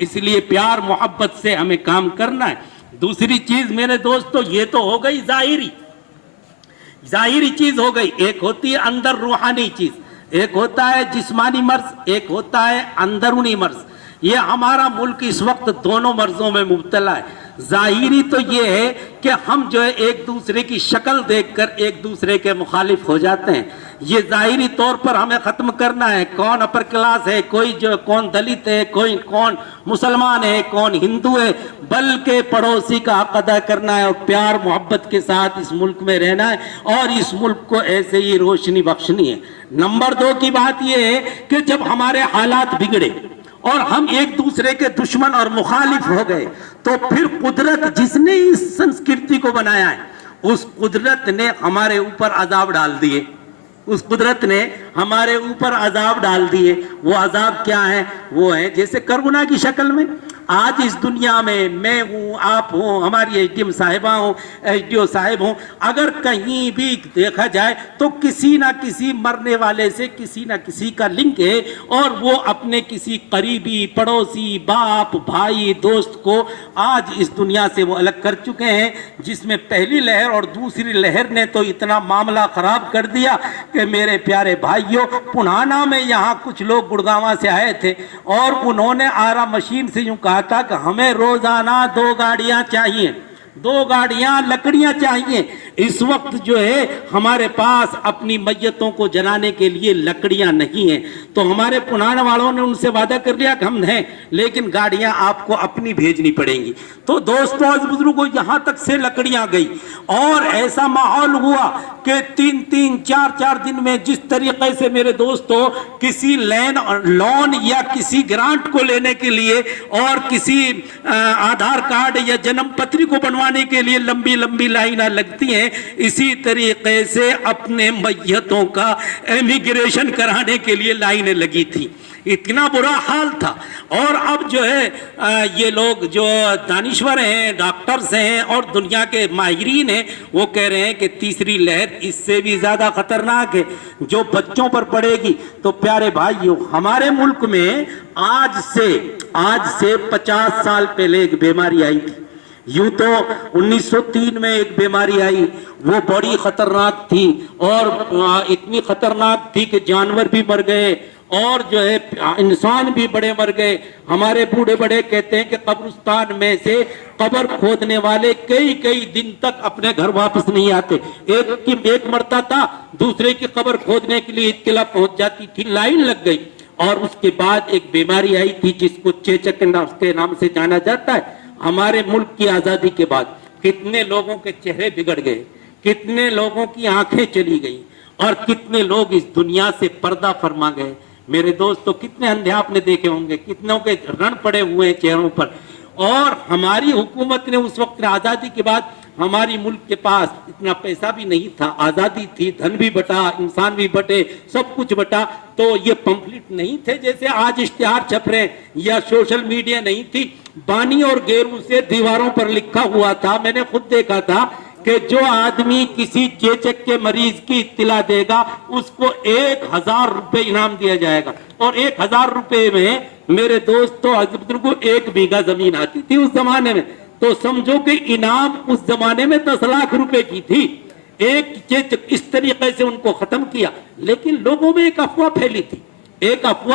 इसलिए प्यार मोहब्बत से हमें काम करना है। दूसरी चीज मेरे दोस्तों, ये तो हो गई जाहिरी चीज हो गई। एक होती है अंदर रूहानी चीज, एक होता है जिस्मानी मर्ज, एक होता है अंदरूनी मर्ज। ये हमारा मुल्क इस वक्त दोनों मर्जों में मुब्तला है। जाहिरी तो ये है कि हम जो है एक दूसरे की शक्ल देखकर एक दूसरे के मुखालिफ हो जाते हैं। ये जाहिरी तौर पर हमें खत्म करना है। कौन अपर क्लास है, कोई जो कौन दलित है, कोई कौन मुसलमान है, कौन हिंदू है, बल्कि पड़ोसी का हक अदा करना है और प्यार मोहब्बत के साथ इस मुल्क में रहना है और इस मुल्क को ऐसे ही रोशनी बख्शनी है। नंबर 2 की बात यह है कि जब हमारे हालात बिगड़े और हम एक दूसरे के दुश्मन और मुखालिफ हो गए, तो फिर कुदरत जिसने इस संस्कृति को बनाया है, उस कुदरत ने हमारे ऊपर अजाब डाल दिए। उस कुदरत ने हमारे ऊपर अजाब डाल दिए। वो अजाब क्या है? वो है जैसे करुणा की शक्ल में। आज इस दुनिया में मैं हूँ, आप हो, हमारी एसडीएम साहिबा हो, एसडीओ साहिब हो, अगर कहीं भी देखा जाए तो किसी ना किसी मरने वाले से किसी ना किसी का लिंक है और वो अपने किसी करीबी पड़ोसी, बाप, भाई, दोस्त को आज इस दुनिया से वो अलग कर चुके हैं। जिसमें पहली लहर और दूसरी लहर ने तो इतना मामला खराब कर दिया कि मेरे प्यारे भाइयों, पुनाना में यहाँ कुछ लोग गुड़गांव से आए थे और उन्होंने आरा मशीन से यूं कहा था कि हमें रोजाना 2 गाड़ियां चाहिए, 2 गाड़ियां लकड़ियां चाहिए। इस वक्त जो है हमारे पास अपनी मैयतों को जलाने के लिए लकड़ियां नहीं है, तो हमारे पुराने वालों ने उनसे वादा कर लिया कि हम हैं, लेकिन गाड़ियां आपको अपनी भेजनी पड़ेंगी। तो दोस्तों बुजुर्गों, यहां तक से लकड़ियां गई और ऐसा माहौल हुआ कि 3-3, 4-4 दिन में जिस तरीके से मेरे दोस्तों किसी लोन या किसी ग्रांट को लेने के लिए और किसी आधार कार्ड या जन्म पत्री को बनवाने के लिए लंबी लंबी लाइनें लगती हैं, इसी तरीके से अपने मैयतों का इमिग्रेशन कराने के लिए लाइनें लगी थी। इतना बुरा हाल था। और अब जो है ये लोग जो दानिश्वर हैं, डॉक्टर्स हैं और दुनिया के माहिरीन हैं, वो कह रहे हैं कि तीसरी लहर इससे भी ज्यादा खतरनाक है जो बच्चों पर पड़ेगी। तो प्यारे भाइयों, हमारे मुल्क में आज से 50 साल पहले एक बीमारी आई थी। यूं तो 1903 में एक बीमारी आई, वो बड़ी खतरनाक थी और इतनी खतरनाक थी कि जानवर भी मर गए और जो है इंसान भी बड़े मर गए। हमारे बूढ़े बड़े कहते हैं कि कब्रिस्तान में से कब्र खोदने वाले कई कई दिन तक अपने घर वापस नहीं आते। एक मरता था, दूसरे की कब्र खोदने के लिए इत्तला पहुंच जाती थी, लाइन लग गई। और उसके बाद एक बीमारी आई थी जिसको चेचक के नाम से जाना जाता है। हमारे मुल्क की आजादी के बाद कितने लोगों के चेहरे बिगड़ गए, कितने लोगों की आंखें चली गई और कितने लोग इस दुनिया से पर्दा फरमा गए। मेरे दोस्तों, कितने अंधे आपने देखे होंगे, कितनों के रण पड़े हुए हैं चेहरों पर। और हमारी हुकूमत ने उस वक्त आजादी के बाद, हमारी मुल्क के पास इतना पैसा भी नहीं था, आजादी थी, धन भी बटा, इंसान भी बटे, सब कुछ बटा। तो ये पंफलेट नहीं थे जैसे आज इश्तिहार छप रहे या सोशल मीडिया नहीं थी। बानी और गेरू से दीवारों पर लिखा हुआ था, मैंने खुद देखा था कि जो आदमी किसी चेचक के मरीज की इत्तला देगा उसको 1000 रुपए इनाम दिया जाएगा। और 1000 रुपए में मेरे दोस्तों को 1 बीघा जमीन आती थी उस जमाने में। तो समझो कि इनाम उस जमाने में 10 लाख रुपए की थी। एक चेचक इस तरीके से उनको खत्म किया। लेकिन लोगों में एक अफवाह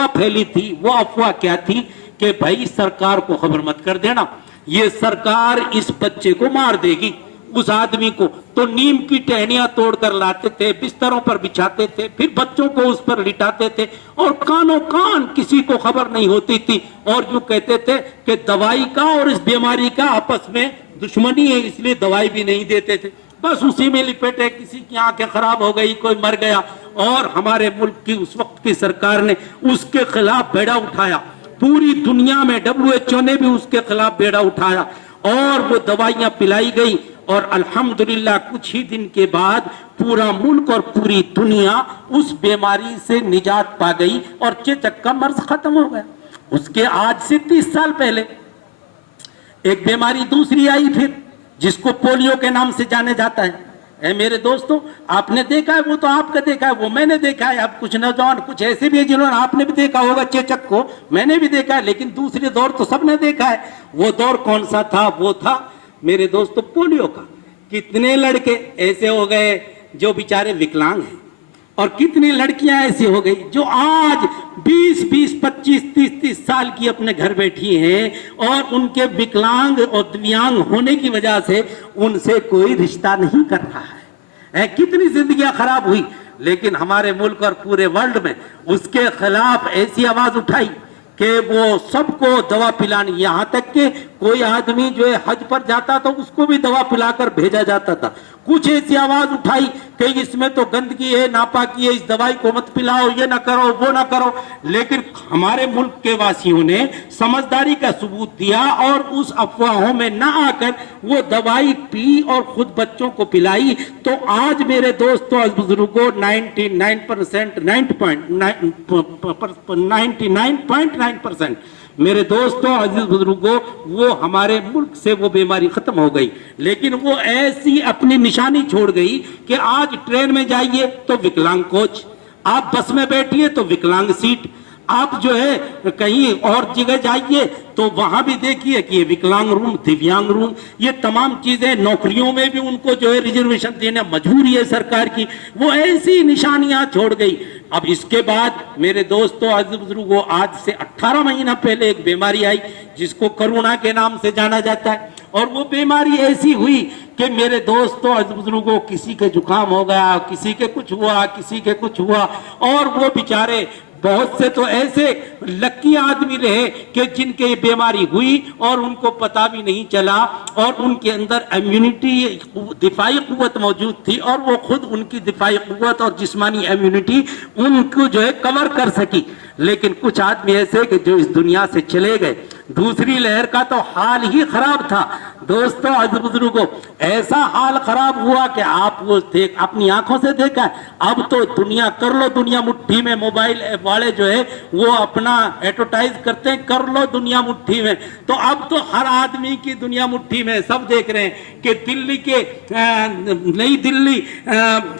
फैली थी, वो अफवाह क्या थी कि भाई सरकार को खबर मत कर देना, ये सरकार इस बच्चे को मार देगी, उस आदमी को। तो नीम की टहनियां तोड़कर लाते थे, बिस्तरों पर बिछाते थे, फिर बच्चों को उस पर लिटाते थे और कानों कान किसी को खबर नहीं होती थी। और यूं कहते थे कि दवाई का और इस बीमारी का आपस में दुश्मनी है, इसलिए दवाई भी नहीं देते थे। बस उसी में लिपेटे, किसी की आंखें खराब हो गई, कोई मर गया। और हमारे मुल्क की उस वक्त की सरकार ने उसके खिलाफ बेड़ा उठाया। पूरी दुनिया में WHO ने भी उसके खिलाफ बेड़ा उठाया और वो दवाइयां पिलाई गई। और अल्हम्दुलिल्लाह कुछ ही दिन के बाद पूरा मुल्क और पूरी दुनिया उस बीमारी से निजात पा गई और चेचक का मर्ज खत्म हो गया। उसके आज से 30 साल पहले एक बीमारी दूसरी आई फिर, जिसको पोलियो के नाम से जाने जाता है। है मेरे दोस्तों। आपने देखा है, वो तो आपका देखा है, वो मैंने देखा है। अब कुछ नौजवान कुछ ऐसे भी है जिन्होंने, आपने भी देखा होगा चेचक को, मैंने भी देखा है, लेकिन दूसरे दौर तो सबने देखा है। वो दौर कौन सा था? वो था मेरे दोस्तों पोलियो का। कितने लड़के ऐसे हो गए जो बेचारे विकलांग हैं, और कितनी लड़कियां ऐसी हो गई जो आज 20-20, 25, 30-30 साल की अपने घर बैठी हैं और उनके विकलांग और दिव्यांग होने की वजह से उनसे कोई रिश्ता नहीं कर रहा है। कितनी जिंदगियां खराब हुई। लेकिन हमारे मुल्क और पूरे वर्ल्ड में उसके खिलाफ ऐसी आवाज उठाई कि वो सबको दवा पिलानी, यहाँ तक कि कोई आदमी जो है हज पर जाता तो उसको भी दवा पिलाकर भेजा जाता था। कुछ ऐसी आवाज उठाई कि इसमें तो गंदगी है, नापाकी है, इस दवाई को मत पिलाओ, ये ना करो, वो ना करो। लेकिन हमारे मुल्क के वासियों ने समझदारी का सबूत दिया और उस अफवाहों में ना आकर वो दवाई पी और खुद बच्चों को पिलाई। तो आज मेरे दोस्तों और बुजुर्गों 99.9% मेरे दोस्तों अजीज बुजुर्गों, वो हमारे मुल्क से वो बीमारी खत्म हो गई। लेकिन वो ऐसी अपनी निशानी छोड़ गई कि आज ट्रेन में जाइए तो विकलांग कोच, आप बस में बैठिए तो विकलांग सीट, आप जो है कहीं और जगह जाइए तो वहां भी देखिए कि ये विकलांग रूम, दिव्यांग रूम, ये तमाम चीजें। नौकरियों में भी उनको जो है रिजर्वेशन देने मजबूरी है सरकार की। वो ऐसी निशानियां छोड़ गई। अब इसके बाद मेरे दोस्तों अजीज बुजुर्गों, आज से 18 महीना पहले एक बीमारी आई जिसको कोरोना के नाम से जाना जाता है। और वो बीमारी ऐसी हुई कि मेरे दोस्तों अजीज बुजुर्गों, किसी के जुकाम हो गया, किसी के कुछ हुआ, किसी के कुछ हुआ, और वो बेचारे बहुत से तो ऐसे लकी आदमी रहे कि जिनके ये बीमारी हुई और उनको पता भी नहीं चला, और उनके अंदर इम्यूनिटी, दिफाई कुव्वत मौजूद थी, और वो खुद उनकी दिफाई कुव्वत और जिस्मानी इम्यूनिटी उनको जो है कवर कर सकी। लेकिन कुछ आदमी ऐसे कि जो इस दुनिया से चले गए। दूसरी लहर का तो हाल ही खराब था दोस्तों अजीज बुजुर्गों, ऐसा हाल खराब हुआ कि आप वो देख अपनी आंखों से देखा। अब तो दुनिया कर लो, दुनिया मुट्ठी में, मोबाइल वाले जो है वो अपना एडवर्टाइज करते हैं, कर लो दुनिया मुट्ठी में। तो अब तो हर आदमी की दुनिया मुट्ठी में, सब देख रहे हैं कि दिल्ली के नई दिल्ली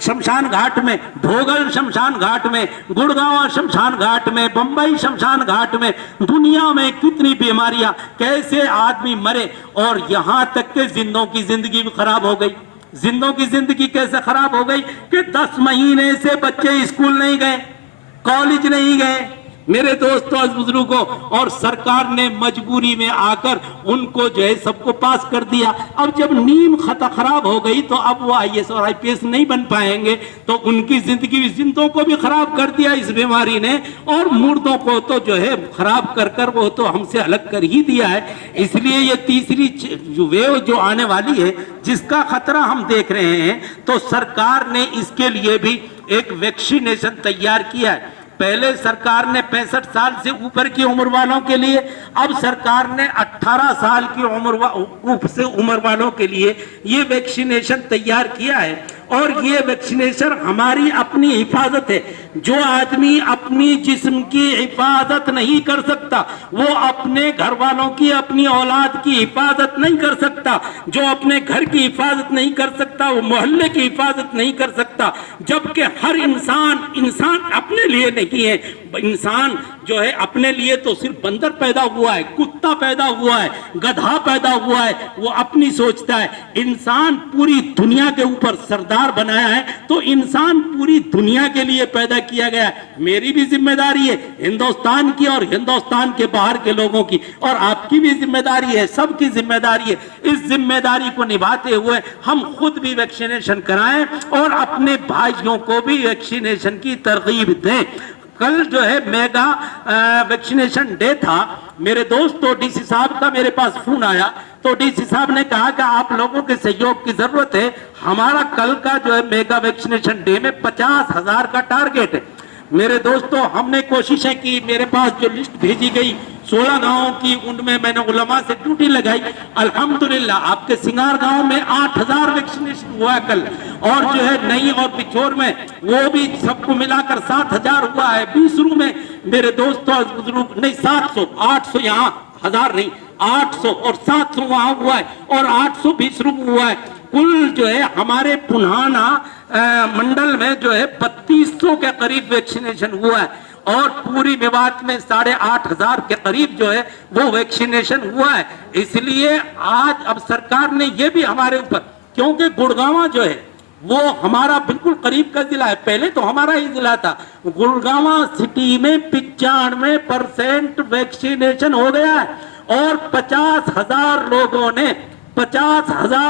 शमशान घाट में, भोगल शमशान घाट में, गुड़गांव शमशान घाट में, बंबई शमशान घाट में, दुनिया में कितनी बीमारियां, कैसे आदमी मरे। और यहां तक के जिंदों की जिंदगी भी खराब हो गई। जिंदों की जिंदगी कैसे खराब हो गई कि 10 महीने से बच्चे स्कूल नहीं गए, कॉलेज नहीं गए मेरे दोस्तों अजीज बुजुर्गों, और सरकार ने मजबूरी में आकर उनको जो है सबको पास कर दिया। अब जब नीम खता खराब हो गई तो अब वो IAS और IPS नहीं बन पाएंगे, तो उनकी जिंदगी, जिंदों को भी खराब कर दिया इस बीमारी ने, और मुर्दों को तो जो है खराब कर कर वो तो हमसे अलग कर ही दिया है। इसलिए ये तीसरी वेव जो आने वाली है जिसका खतरा हम देख रहे हैं, तो सरकार ने इसके लिए भी एक वैक्सीनेशन तैयार किया है। पहले सरकार ने 65 साल से ऊपर की उम्र वालों के लिए, अब सरकार ने 18 साल की उम्र वालों के लिए ये वैक्सीनेशन तैयार किया है। और ये वैक्सीनेशन हमारी अपनी हिफाजत है। जो आदमी अपनी जिस्म की हिफाजत नहीं कर सकता, वो अपने घर वालों की, अपनी औलाद की हिफाजत नहीं कर सकता। जो अपने घर की हिफाजत नहीं कर सकता, वो मोहल्ले की हिफाजत नहीं कर सकता। जबकि हर इंसान अपने लिए नहीं है। इंसान जो है अपने लिए तो सिर्फ बंदर पैदा हुआ है, कुत्ता पैदा हुआ है, गधा पैदा हुआ है, वो अपनी सोचता है। इंसान पूरी दुनिया के ऊपर सरदार बनाया है, तो इंसान पूरी दुनिया के लिए पैदा किया गया है। मेरी भी जिम्मेदारी है हिंदुस्तान की और हिंदुस्तान के बाहर के लोगों की, और आपकी भी जिम्मेदारी है, सबकी जिम्मेदारी है। इस जिम्मेदारी को निभाते हुए हम खुद भी वैक्सीनेशन कराएं और अपने भाइयों को भी वैक्सीनेशन की तरगीब दें। कल जो है मेगा वैक्सीनेशन डे था मेरे दोस्तों, डीसी साहब का मेरे पास फोन आया, तो डीसी साहब ने कहा कि आप लोगों के सहयोग की जरूरत है। हमारा कल का जो है मेगा वैक्सीनेशन डे में 50,000 का टारगेट है। मेरे दोस्तों हमने कोशिशें की, मेरे पास जो लिस्ट भेजी गई 16 गांवों की, उनमें मैंने उलमा से ड्यूटी लगाई। अल्हम्दुलिल्लाह आपके सिंगार गांव में 8,000 वैक्सीनेशन हुआ कल, और जो है नई और पिछोर में वो भी सबको मिलाकर 7,000 हुआ है। 20 रूम में मेरे दोस्तों बुजुर्ग नहीं 700, 800 यहाँ, 1000 नहीं 800 और 700 वहां हुआ है, और 820 रूम हुआ है। कुल जो है हमारे पुन्हाना मंडल में जो है 3200 के करीब वैक्सीनेशन हुआ है और पूरी मेवात में 8,500 के करीब जो है वो वैक्सीनेशन हुआ है। इसलिए आज अब सरकार ने ये भी हमारे ऊपर, क्योंकि गुड़गांव जो है वो हमारा बिल्कुल करीब का जिला है, पहले तो हमारा ही जिला था। गुड़गांव सिटी में 95% वैक्सीनेशन हो गया है और 50,000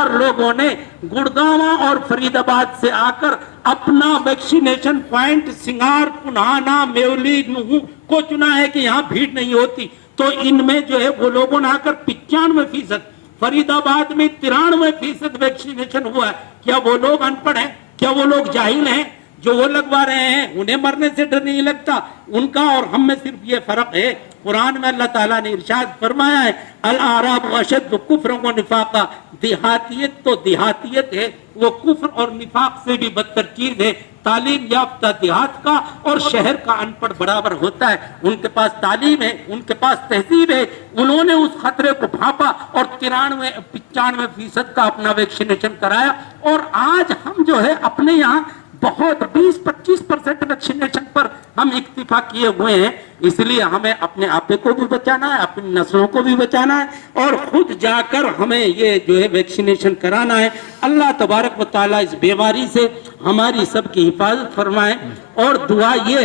लोगों ने गुड़गांव और फरीदाबाद से आकर अपना वैक्सीनेशन पॉइंट सिंगार, पुन्हाना, मेवली, नुहू को चुना है कि यहाँ भीड़ नहीं होती। तो इनमें जो है वो लोगों ने आकर 95%, फरीदाबाद में 93% वैक्सीनेशन हुआ है। क्या वो लोग अनपढ़ हैं? क्या वो लोग जाहिल हैं? जो वो लगवा रहे हैं उन्हें मरने से डर नहीं लगता? उनका और हम में सिर्फ ये फर्क है, कुरान में अल्लाह ताला ने इरशाद फरमाया है, अल आराब अशद्दु कुफ्रन व निफाका, देहातियत तो देहातियत है, वो कुफ्र और निफाक से भी बदतर चीज है। तालीम याफ्ता देहात का और शहर का अनपढ़ बराबर होता है। उनके पास तालीम है, उनके पास तहजीब है, उन्होंने उस खतरे को भांपा और 95% का अपना वैक्सीनेशन कराया। और आज हम जो है अपने यहाँ बहुत 20-25% वैक्सीनेशन पर हम इक्तिफा किए हुए हैं। इसलिए हमें अपने आपे को भी बचाना है, अपनी नस्लों को भी बचाना है और खुद जाकर हमें ये जो है वैक्सीनेशन कराना है। अल्लाह तबारक व तआला इस बीमारी से हमारी सबकी हिफाजत फरमाए और दुआ ये है